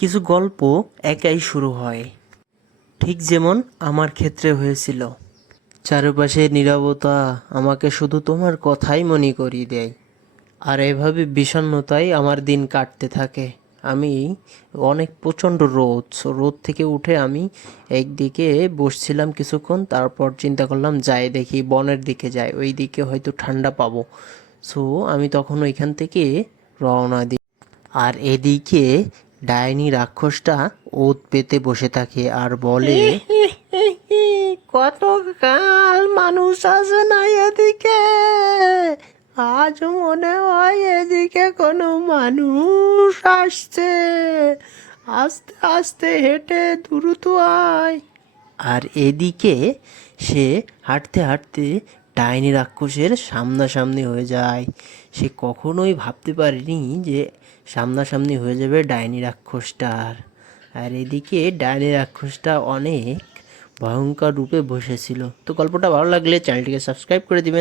কিছু গল্প একাই শুরু হয়, ঠিক যেমন আমার ক্ষেত্রে হয়েছিল। চারপাশে নীরবতা আমাকে শুধু তোমার কথাই মনে করিয়ে দেয়। আর এভাবে বিষণ্ণতায় আমার দিন কাটতে থাকে। আমি অনেক প্রচণ্ড রোদ থেকে উঠে আমি একদিকে বসছিলাম কিছুক্ষণ, তারপর চিন্তা করলাম যাই দেখি বনের দিকে যাই, ওই দিকে হয়তো ঠান্ডা পাবো। সো আমি তখন ওইখান থেকে রওনা দিই। আর এদিকে ডাইনি রাক্ষসটা ওত পেতে বসে থাকে আর বলে, কতকাল মানুষ আসে না এদিকে, আজ মনে হয় এদিকে কোনো মানুষ আসছে, আস্তে আস্তে হেঁটে দ্রুত আয়। আর এদিকে সে হাঁটতে হাঁটতে ডাইনি রাক্ষসের সামনাসামনি হয়ে যায়। সে কখনোই ভাবতে পারেনি যে সামনাসামনি হয়ে যাবে ডাইনি রাক্ষসটার। আর এদিকে ডাইনি রাক্ষসটা অনেক ভয়ঙ্কর রূপে বসেছিল। তো গল্পটা ভালো লাগলে চ্যানেলটিকে সাবস্ক্রাইব করে দিবেন।